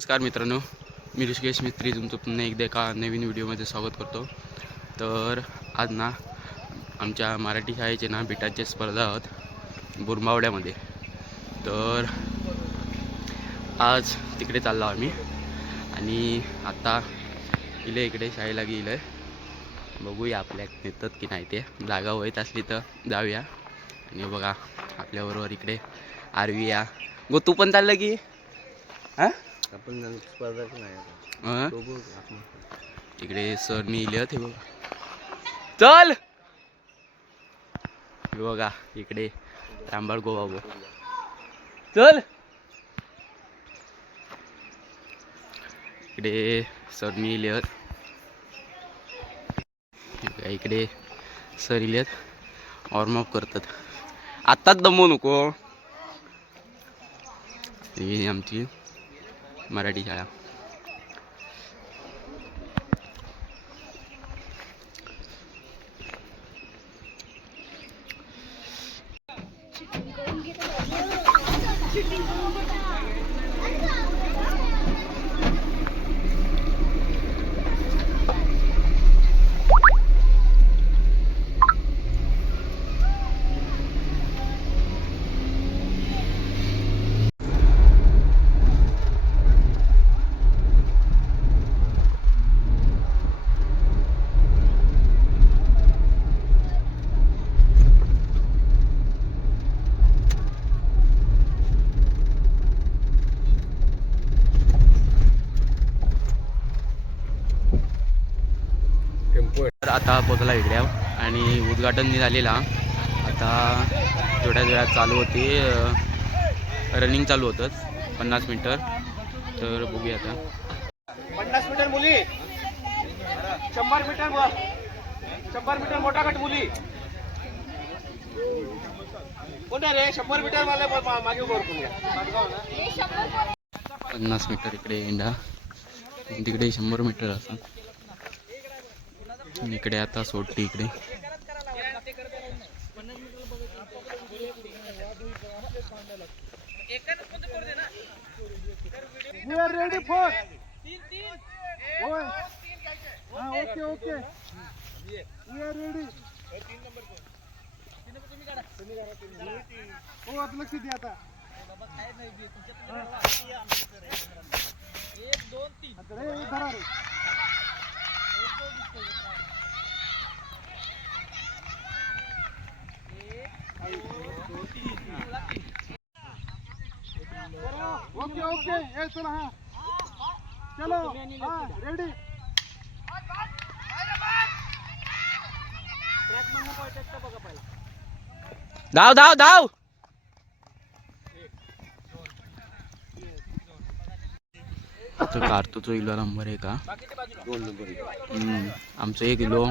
नमस्कार मित्रांनो, मी ऋषिकेश मिस्त्री तुमचं पुन्हा एकदा एका नवीन व्हिडिओमध्ये स्वागत करतो. तर आज ना आमच्या मराठी शाळेचे ना बिटाचे स्पर्धा आहोत बुरमावड्यामध्ये. तर आज तिकडे चाललो आम्ही आणि आता इकडे शाळेला गेलं आहे. बघूया आपल्या नेतात की नाही, ते जागा होत असली तर जाऊया. आणि बघा आपल्याबरोबर इकडे आरवी या गो, तू पण चाललं की हां आपण स्पर्धा नाही इकडे सर लिहिलं ते बघा. चल बघा इकडे रांबाळ गोवा चल. इकडे सर लिहिलं, इकडे सर लिहिलेत वॉर्मअप करतात. आत्ताच दमवू नको. ही आमची मराठी शाळा. तर आता पोचला इकडे आणि उद्घाटन झालेला. आता थोड्या वेळात चालू होते, रनिंग चालू होतंच 50 मीटर. तर बघूया आता 50 मीटर मुली, 100 मीटर मोठा गट मुली. कोण रे 100 मीटर वाले मागे उभं करून घ्या. 50 मीटर इकडे एंडा, तिकडे 100 मीटर असं. इकडे आता सोडते इकडे. We are ready for. Okay okay. We are ready. हो आता लक्ष द्या आता. 1 2 3 धरा रे. ओके ओके ये चला. हाँ चलो, हाँ रेडी. धाव धाव धाव. कार्तूचा इलो नंबर आहे का? 2 नंबर. आमचं 1 किलो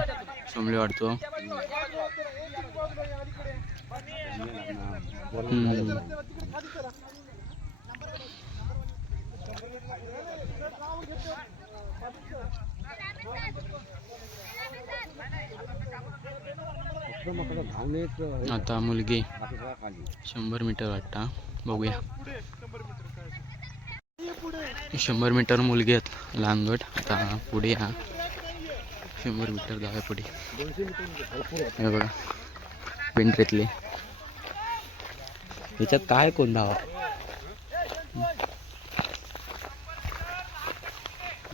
समले वाटतो. आता मुलगी 100 मीटर वाटतं. बघूया 100 मीटर मुलगी आहेत लहान गट. आता पुढे हा 100 मीटर जाऊया पुढे. हे बघा पेंट्रीतले ह्याच्यात काय कोण धावा.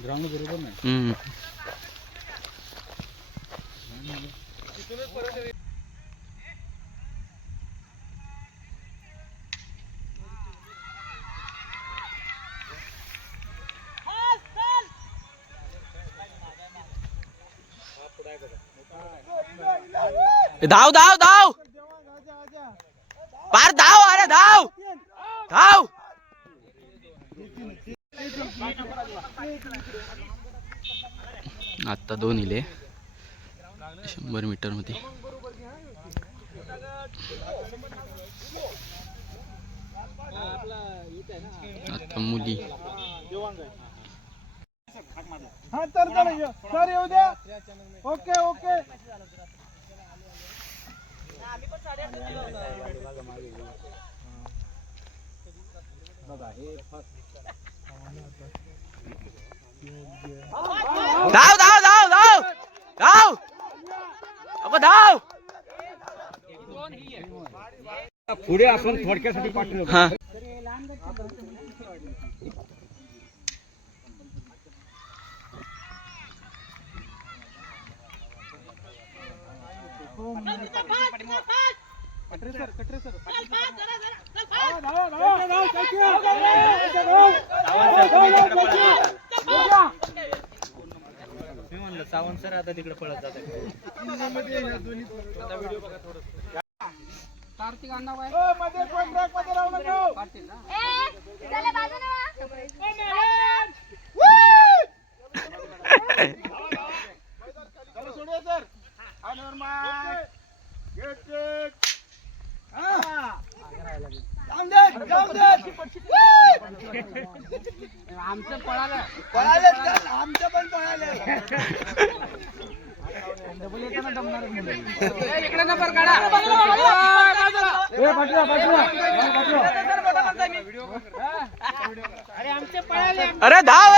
ग्राउंड बरोबर नाही. धाव धाव धाव पार धाव. अरे धाव धाव. आता 2 इले 100 मीटर मध्ये. आता मुली हाँ सर येऊ द्या. Okay okay. बघा हे फर्स्ट धाव धाव धाव धाव धाव अगं धाव. पुढे आपण थोडक्यासाठी पाठवलं. हा सावंत सर आता तिकडे पळत जात कार्तिक अण्णा बाय मध्ये कोण ट्रॅक मध्ये राहू नका. चला बाजूला चला सोडूया सर. आल्यावर मार गेट चेक. आमचं पळालं आमचं पण पळालं. इकडे नंबर काढा. अरे आमचे पळाले. अरे धाव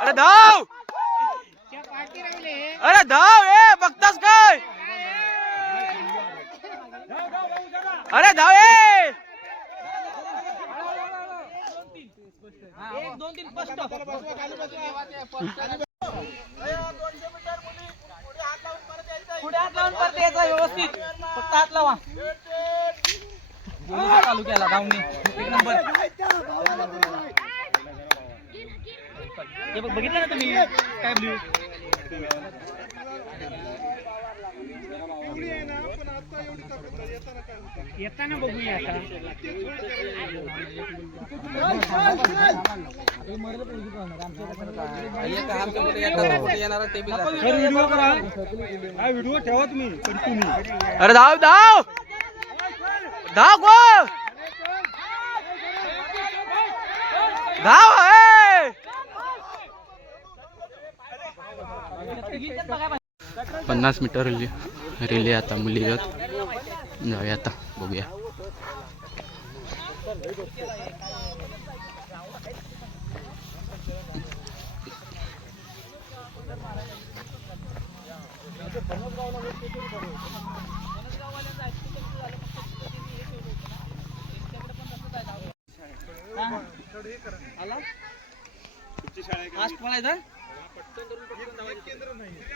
अरे धाव अरे धाव बघतास काय. अरे धाव 1 2 3 स्पष्ट. पुढे हात लावून परत यायचा व्यवस्थित. फक्त हात लावा. चालू केला धावणे. 1 नंबर. हे बघितलं ना तुम्ही काय ब्ल्यू येताना बघूया आता. व्हिडिओ ठेवा तुम्ही. अरे धाव धाव धाव गो धाव 50 मीटर रिले आता मुलीगत जाऊया आता बघूया.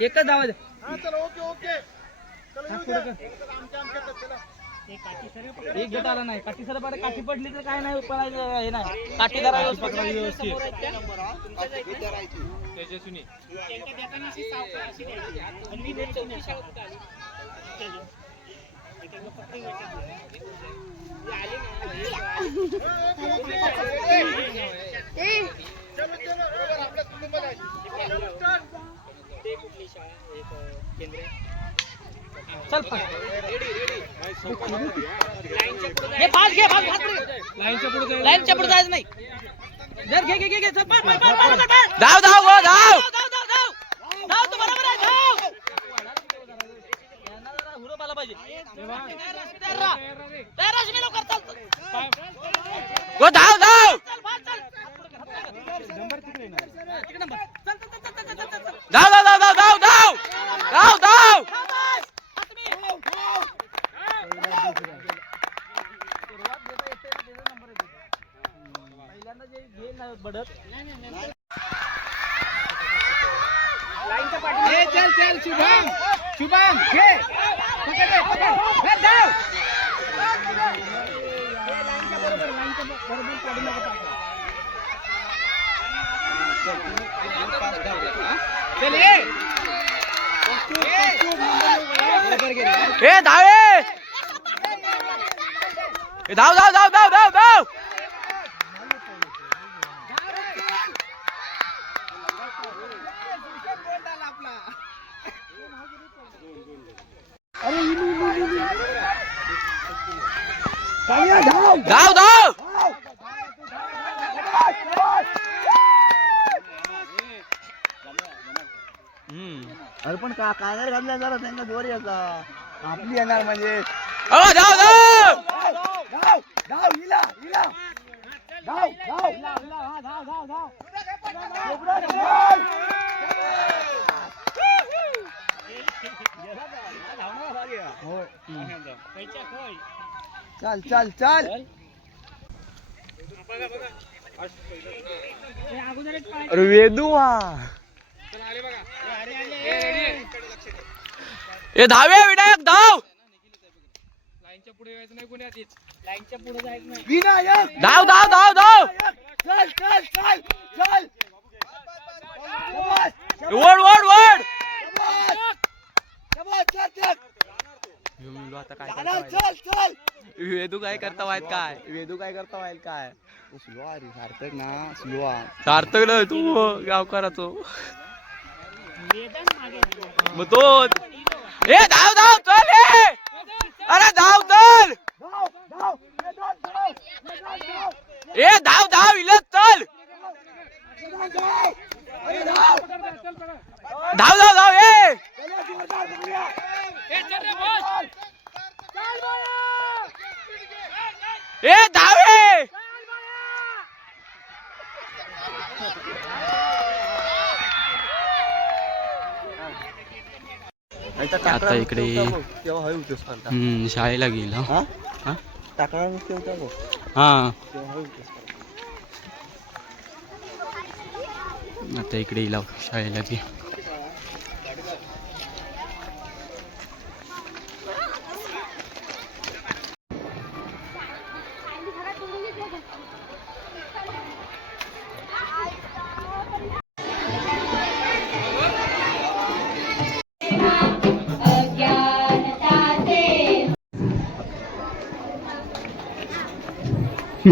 एकच धावा. एक घेत आला नाही. काठी सर काठी पडली तर काय नाही पळायचं. हे नाही काठी धरा व्यवस्थित. चल लाईनच्या पुढे जायचं नाही. जर घे घे घे चल धाव धाव गो धाव धाव तू बरोबर आहे. धाव हुरो पाला पाहिजे. तयार राहा लवकर. चल गो धाव धाव धाव धाव धाव धाव धाव धाव धाव. बडत लाईनच्या पाठी. चल चल शुभम शुभम घे. लाईनच्या बरोबर पाडू नका. चल ए धावे धाव धाव धाव धाव धाव धाव. धाव धाव अरे पण कानार घातल्या जरा त्यांना जोर याचा. आपली येणार म्हणजे धाव धाव धाव धाव हिला हिला धाव धाव चल चल चल अरे वेदू ए धावे विनायक धाव विनायक धाव धाव धाव धाव चल चल चल चल वड वड वड आता काय चल चल वेदू काय करता वाईट काय वेदू काय करता वाईट काय स्लो अरे सार्थक ना स्लो सार्थक ना तू गावकाराचो मग तो ए धाव धाव चल ए अरे धाव चल ए धाव धाव इलत चल धाव धाव धाव ए धावे आता इकडे शाळेला गेला टाकणार नसते होता बघ हा तेव्हा हळू होतेस. आता इकडे येईल शाळेला की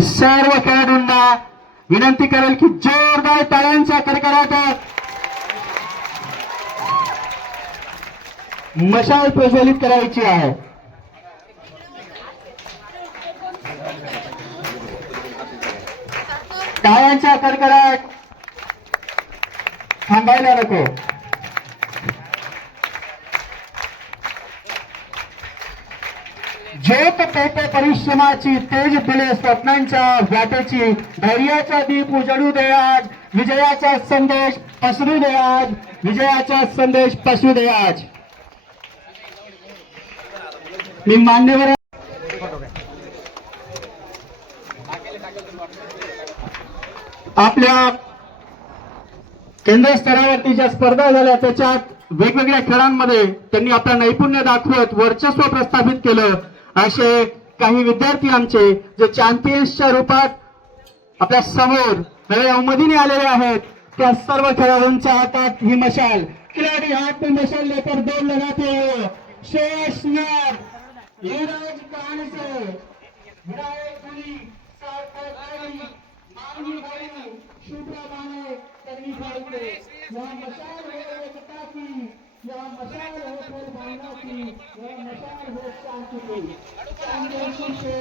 सर्व खेळाडूंना विनंती करेल की जोरदार टाळ्यांच्या कडकडाटात मशाल प्रज्वलित करायची आहे. टाळ्यांचा कडकडाट थांबायला नको. ज्योत पेटे परिश्रमाची तेज दिले स्वप्नांच्या व्यापेची धैर्याचा दीप उजळू दे आज विजयाचा संदेश पसरू दे आज विजयाचा संदेश पसरू दे आज. मी मान्यवर आपल्या केंद्र स्तरावरती ज्या स्पर्धा झाल्या त्याच्यात वेगवेगळ्या खेळांमध्ये त्यांनी आपलं नैपुण्य दाखवत वर्चस्व प्रस्थापित केलं. असे काही विद्यार्थी आमचे जे चॅम्पियन्सच्या रूपात आपल्या समोर नव्या उमेदीने आलेले आहेत. त्या सर्व खेळाडूंच्या हातात ही मशाल. खिलाडी हाथ में मशाल लेकर दौड़ लगाते हो. शेषनाग युवराज कहानी से विनायक पुरी सार्थक आई मानवी भाई शुभ्रा बाने तन्वी भाई यहाँ मशाल है एकता की यहाँ मशाल है फिर भावना की यहाँ मशाल है शांति की. चैंपियनशिप से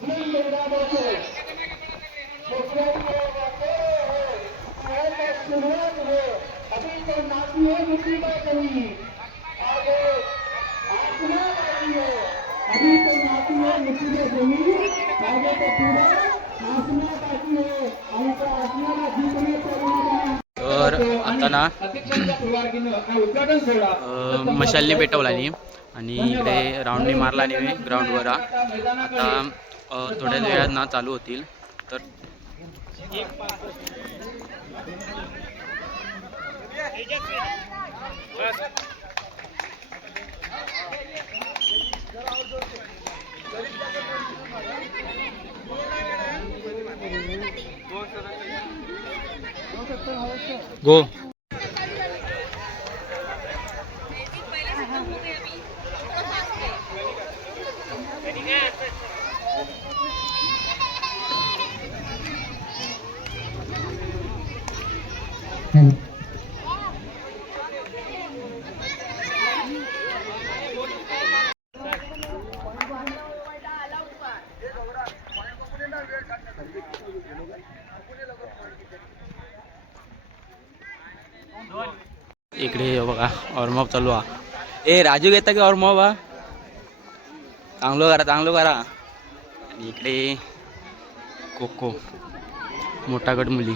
बुलंद इरादों से शुरुआत है. अभी तो नाती है मिट्टी का कहीं आगे आसमां बाकी है. अभी तो नाती है मिट्टी का कहीं आगे तो पूरा आसमां बाकी है. अभी तो आसमां जीतने चलना. तर आता ना मशालने पेटवला आणि इकडे राऊंडने मारला नाही ग्राउंडवर. आता थोड्या वेळात ना चालू होतील. तर गो इकडे बघा वॉर्मअप चालू आहे. ए राजू घेता की वॉर्मअप हा चांगलं करा. आणि इकडे कोको मोठा गट मुली.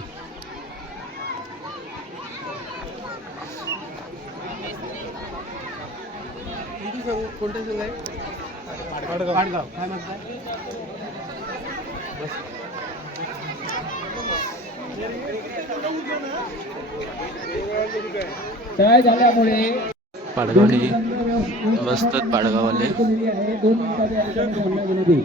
काय झाल्यामुळे पाडगावले बसतात पाडगाववाले. 2 मिनिटाच्या या ठिकाणी सामना विनंती.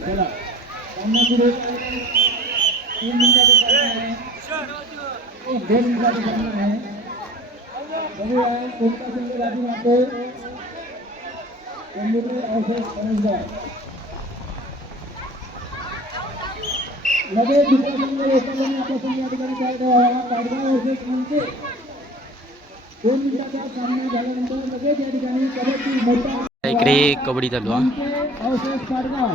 चला सामना सुरू. 3 मिनिटाचा सामना आहे. 2 मिनिटाचा सामना आहे. बघूया कोणता संघ लागू राहतो. चंद्रपूर औषध समजदार लगेच दुसरा संघ एकाने आपला संघ या ठिकाणी तयार करावा. पाडगाव औषध म्हणजे 2 मिनिटाचा सामना झाल्यानंतर लगेच या ठिकाणी कबड्डी मोठा इकडे कबड्डी चालू आहे. औषध पाडगाव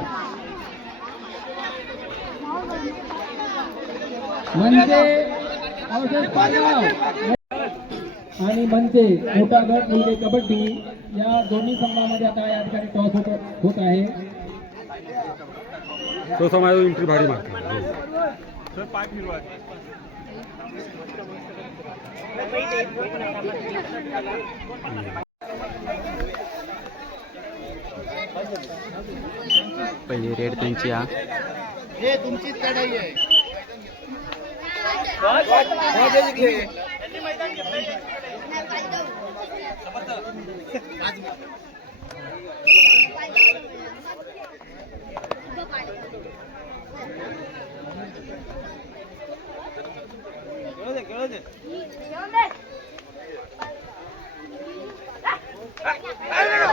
म्हणजे औषध पाडगाव आणि म्हणते मोठा गट मुलगे कबड्डी या दोन्ही संघामध्ये आता या ठिकाणी टॉस होत आहे. तो समाज एंट्री भारी मारतो. पहिली रेड त्यांची हा. हे तुमचीच लढाई आहे.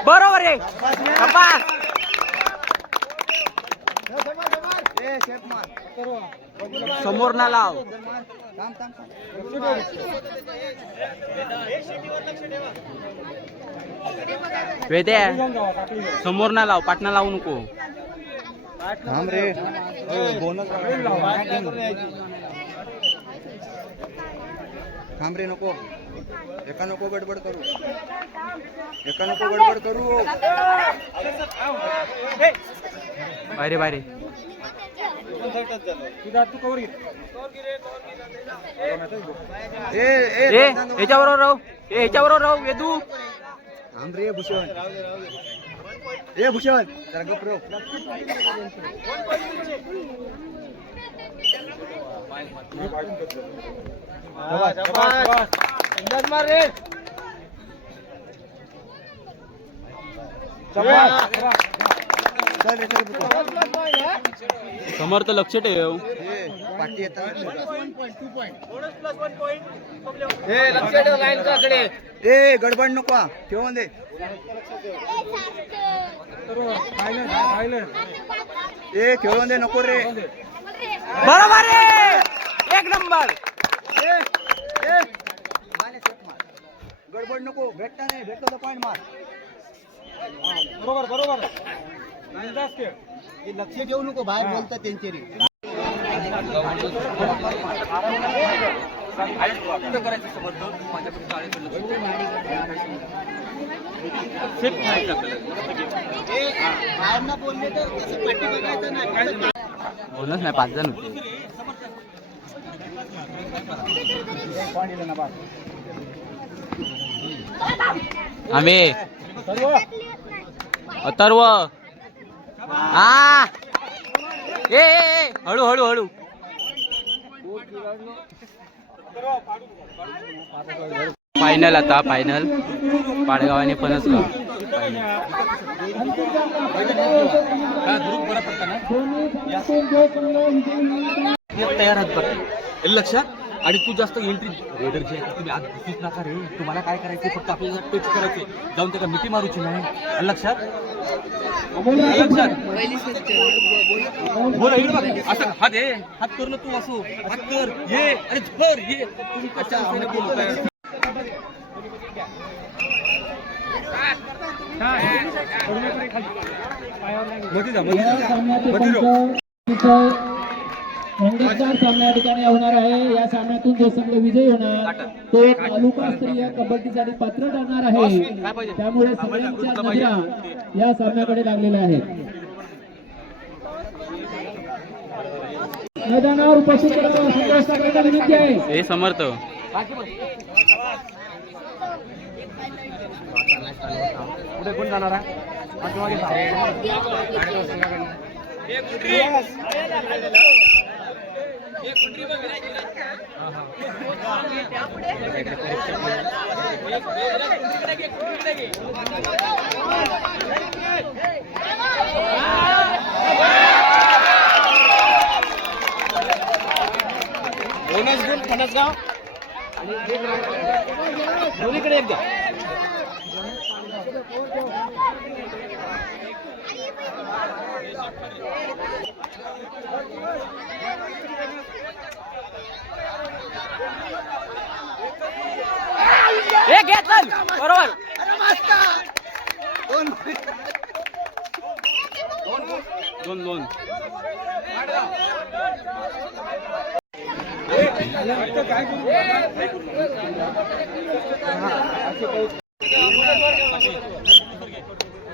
बरोबर आहे. समोर ना लाव. वेदे समोर ना लाव, पाटणा लावू नको. थांब रे. थांब रे, नको एका नको गडबड करू. एका नको गडबड करू. बाहेर बाहेर. याच्याबरोबर राहू. याच्याबरोबर राहू वेदू. थांब रे भूषण. ए भूषण जरा गप रे. समर्थ लक्ष ठेव. पाठी येतात. ए गडबड नको हा. ठेवून दे. ए खेळून दे नको रे. बरोबर आहे. 1 नंबर. गडबड नको. भेटता नाही भेटतो तर पॉईंट मार. बरोबर लक्ष ठेवू नको. बाहेर बोलतात त्यांचे रे. बोलच नाही, 5 जण होते. आम्ही अथर्व. हा ए हळू हळू हळू. फायनल आता फायनल पाडगावाने पणच तयार लक्षात आणि तू जास्त एंट्री रेडर जे आहे तुम्ही आज दिसूच नका रे. तुम्हाला काय करायचं फक्त आपल्याला टच करायचे जाऊन त्याला मिठी मारूची नाही. आलं लक्षात? आलं लक्षात? बोला इकडे बघ. असं हात आहे हात कर ना तू असो हात कर ये अरे धर ये तुम्ही कशा बोलताय. या सामन्याचे पंच रंगतदार सामना या ठिकाणी होणार आहे. या सामन्यातून जो संघ विजयी होणार तो तालुकास्तरीय कबड्डीसाठी पात्र ठरणार आहे. त्यामुळे सगळ्यांच्या नजरा या सामन्याकडे लागलेल्या आहेत. मैदानावर उपस्थित करावं संतोष ठाकरेंना विनंती आहे. हे समर्थ पुढे कोण जाणार आहे? बोनस गुण फणसगाव दोन्हीकडे एकदा. बरोबर दोन दोन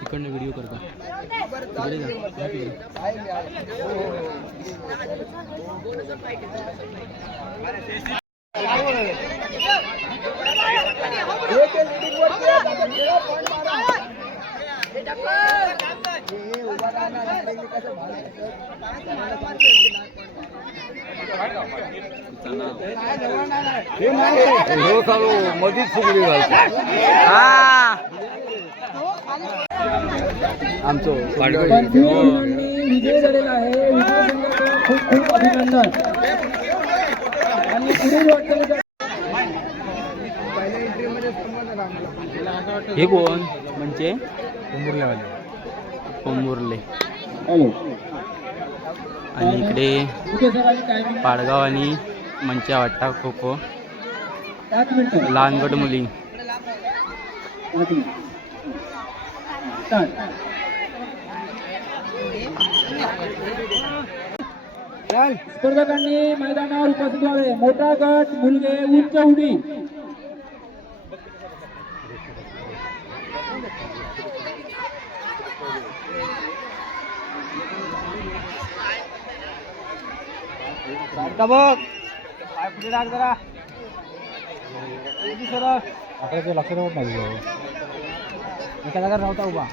इकडनं व्हिडिओ करता तिकडे जा. मधीच फुगडी घालतो. पंचवीसांनी विजय झालेला आहे. विजय संघाचं खूप खूप अभिनंदन. आणि पुढील वाटचालीसाठी हे कोण म्हणजे कोंबुर्ले आणि इकडे कुठे सरांनी टायमिंग पाडगाव आणि मंच्या वाटता खो खो 5 मिनिटं लहान गट मुली. स्पर्धकांनी मैदानावर उपस्थित व्हावे. मोठा गट मुलगे उंच उडी. पुढे टाक जरा लक्ष नव्हत नाही एका जागा नव्हता उभा.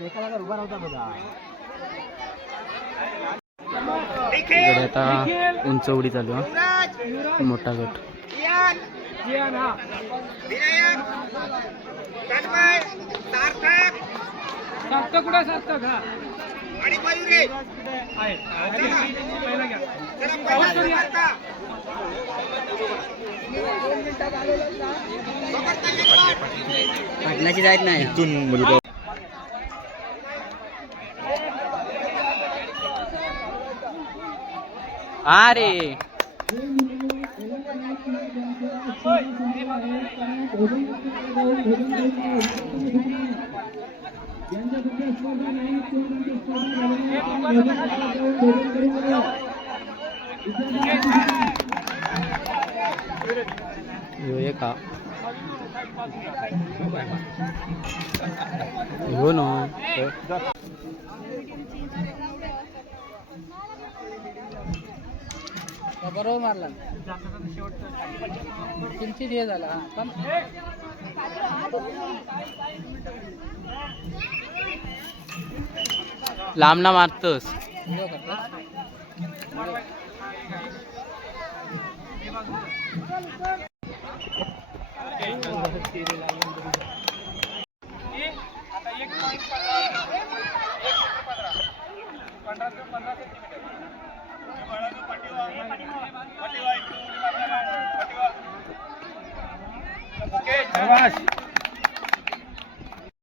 एका जागा उभा नव्हता बघा. इकडे आता उंच उडी चालू आहे. मोठा गट पाटलाची जायत नाही इथून अरे हे का हो ना बरोबर मारला. किंचित हे झाला पण लांब ना मारतोस.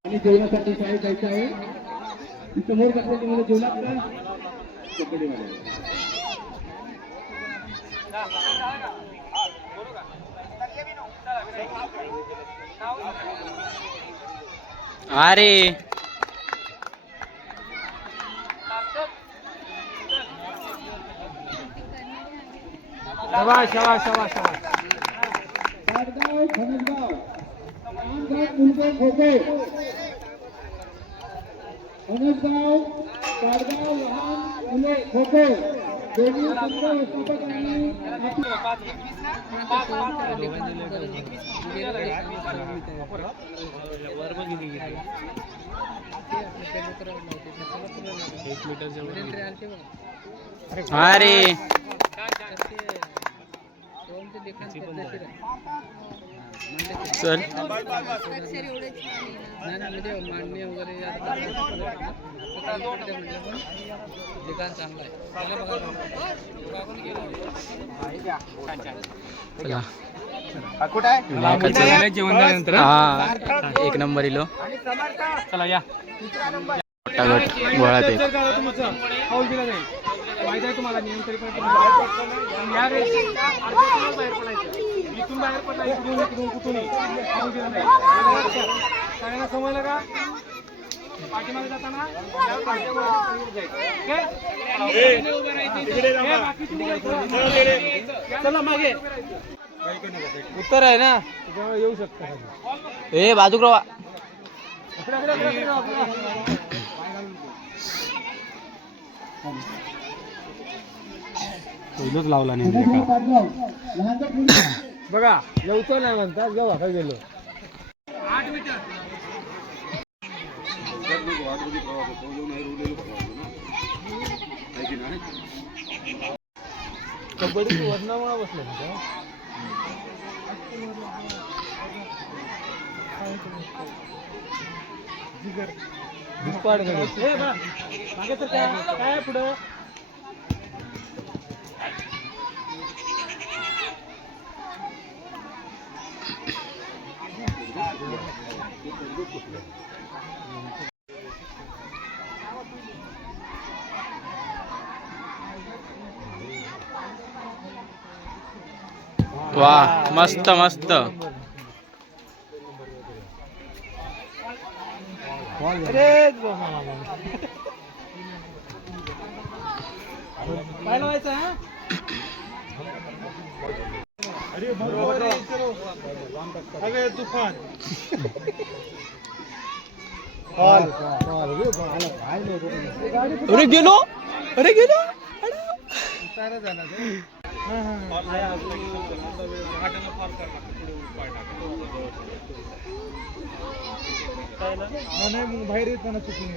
आणि जेवणासाठी काय जायचं आहे समोर कसं तुम्हाला जेवणात का अरे पाटगाव खनजगाव आमगाव मुलगाव खोके खनजगाव पाटगाव लहान मुले खोके दोन्ही संघ व्यवस्थापकांनी अरे चल मांडणी वगैरे ठिकाण चांगलं आहे चला जेवण झाल्यानंतर हा एक नंबर इलो चला या मोठा गट गोळा ते पाऊल दिला जाईल माहिती आहे तुम्हाला नियम तरी पण या रेषेत बाहेर पडायचं इथून बाहेर पडला इकडून कुठूनही पाऊल दिला जाईल सगळ्यांना समजलं का पाठीमागे जाताना चला मागे उत्तर आहे ना येऊ शकता ए बाजूक रवा पहिलंच लावला नाही पाटगाव लहानगाव मुलगाव बघा येऊचं नाही म्हणतात जाऊ आता गेलो कबड्डी वजनामुळे बसलं ना मागे तर काय पुढं वाह मस्त मस्त काय लावायचं हा अरे तुफान अरे गेलो बाहेर येताना चुकून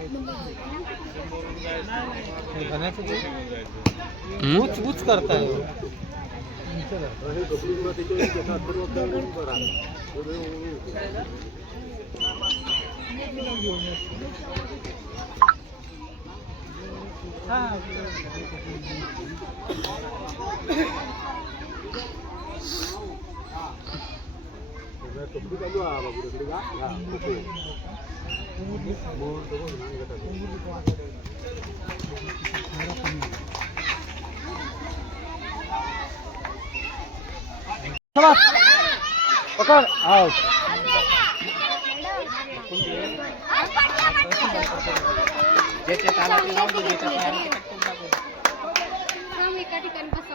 उच करताय पकड आउट एका ठिकाणी बसतो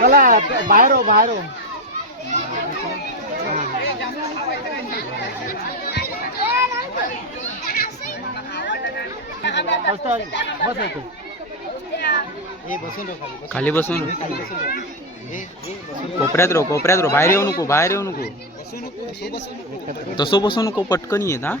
चला बाहेर हो बाहेर हो बस खाली बसून कोपऱ्यात राहू बाहेर येऊ नको तसं बसू नको पटकन येत हा.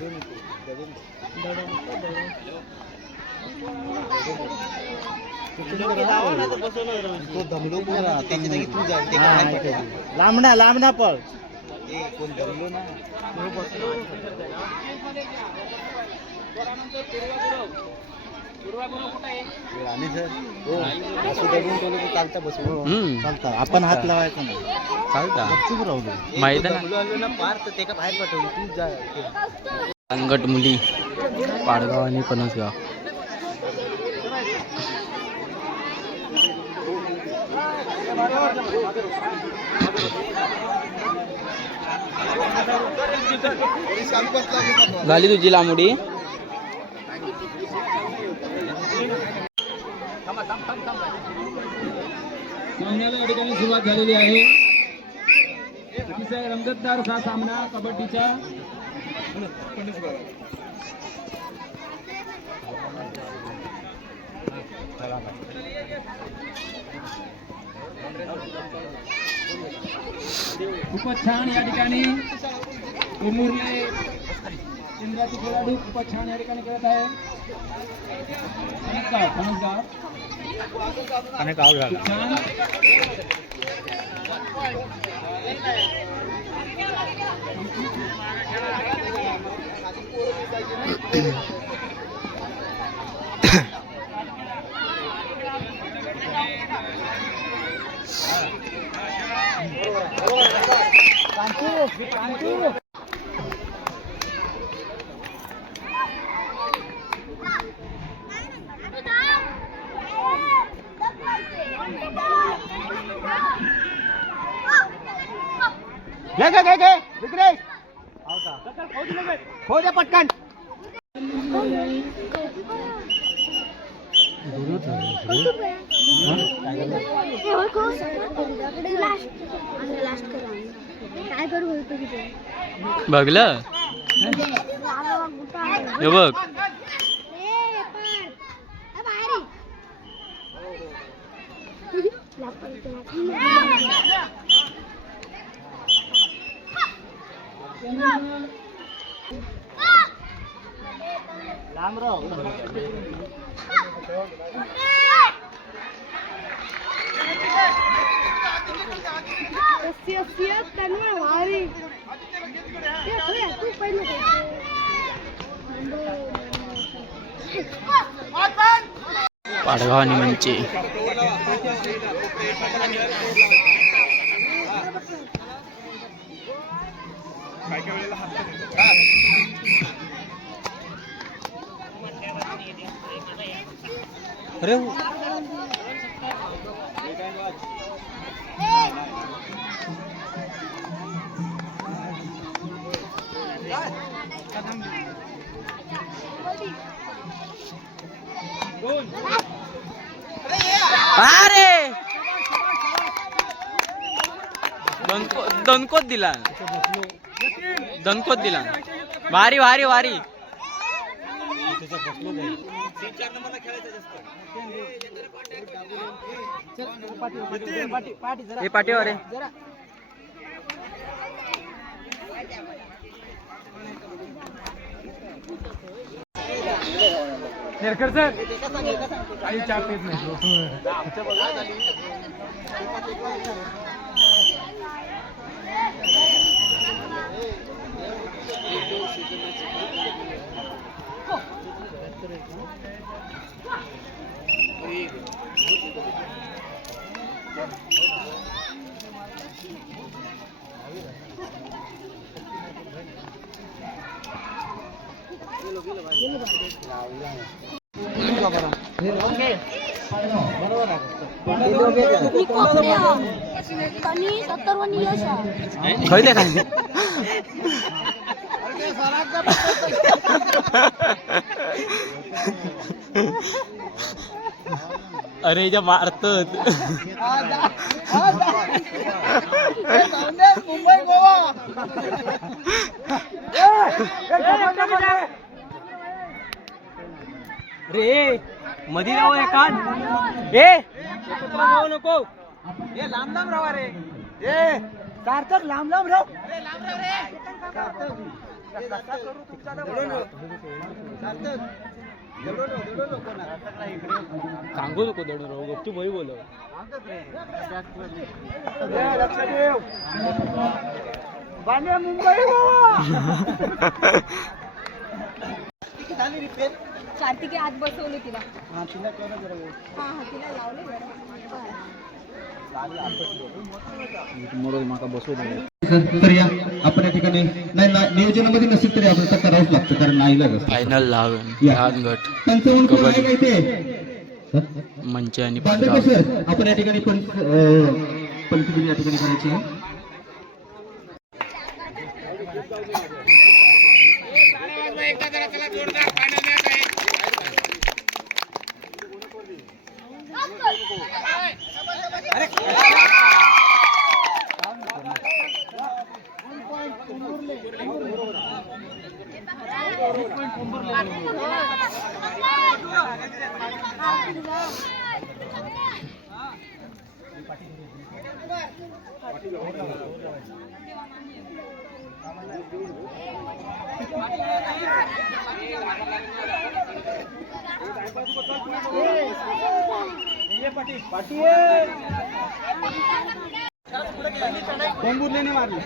लांबणा पळ आपण हात लावायचा नाही चालता चुप राहू मैदान अंगट मुली पाडगाव आणि पणसगाव. झाली तुझी लांबडी. सामन्याला या ठिकाणी सुरुवात झालेली आहे. अतिशय रंगतदार असा सामना कबड्डीचा. खूपच छान या ठिकाणी उमुरले इंद्राचे खेळाडू खूपच छान या ठिकाणी खेळत आहे. फणसगाव खूप छान. हो दे पटकन. काय करू बघलं हे बघ पाडगाव आणि मंचे. अरे अरे दणकोत दिला भारी भारी भारी. हे पाठीवर रे. नेरकर सर काही चहा पेत नाही. खैते खाली अरे ज्या मारतात मुंबई गोवा रे मधी राव एकान ए जाऊ नको. हे लांब लांब राहा रे. ए सार्थक लांब लांब राह. सांगू नको दडू राहू गोष्टी भाई बोल. लक्ष ठेव. बांद्या मुंबई कार्तिकी आत बसवली तिला. हा तिला लावले तर या आपण या ठिकाणी नाही नियोजनामध्ये नसेल तरी आपल्याला करावंच लागतं कारण नाही लागत. फायनल लहान गट त्यांचं कबड्डी. काय ते मंच आणि बांधव सर आपण या ठिकाणी पंचदिनी या ठिकाणी करायची आहे. कोंबूरने मारले.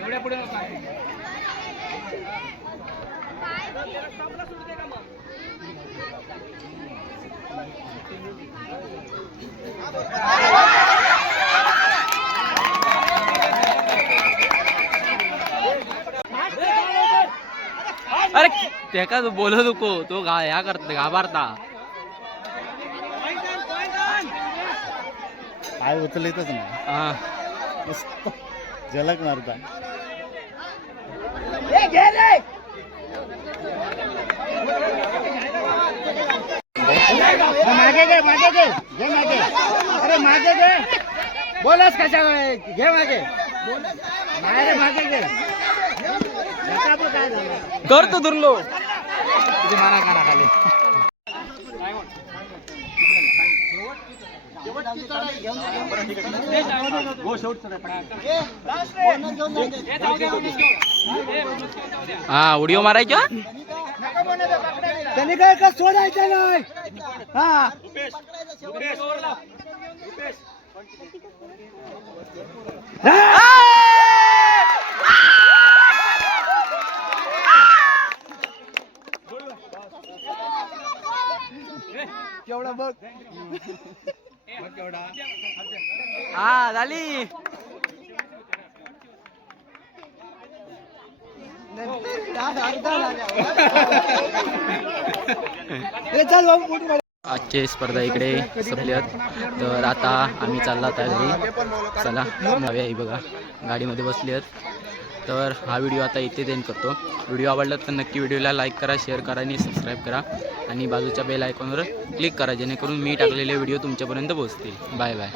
एवढ्या पुढे अरे त्याका बोलू नको तो ह्या करत घाबरता. पाय उचलतच नाही. हा झलक मारता. मागे घे मागे घे घे मागे. अरे मागे घे. बोलस कशा घे मागे. नाही रे मागे घे. काय झालं करतो दुर्लो. तुझी माना काढा खाली. हा उडिओ मारायच्या. त्यांनी काय का सोडायचं नाही. हा केवढा बघ. हा झाली. आजची स्पर्धा इकडे संपल्यात. तर आता आम्ही चालला त्या घरी. चला जाऊया. ही बघा गाडीमध्ये बसली आहेत. तर हा व्हिडिओ आता इथे एंड करतो. व्हिडिओ आवडला तर नक्की व्हिडिओला लाईक करा, शेअर करा आणि सबस्क्राईब करा आणि बाजूच्या बेल आयकॉनवर क्लिक करा जेणेकरून मी टाकलेले व्हिडिओ तुमच्यापर्यंत पोहोचतील. Bye bye.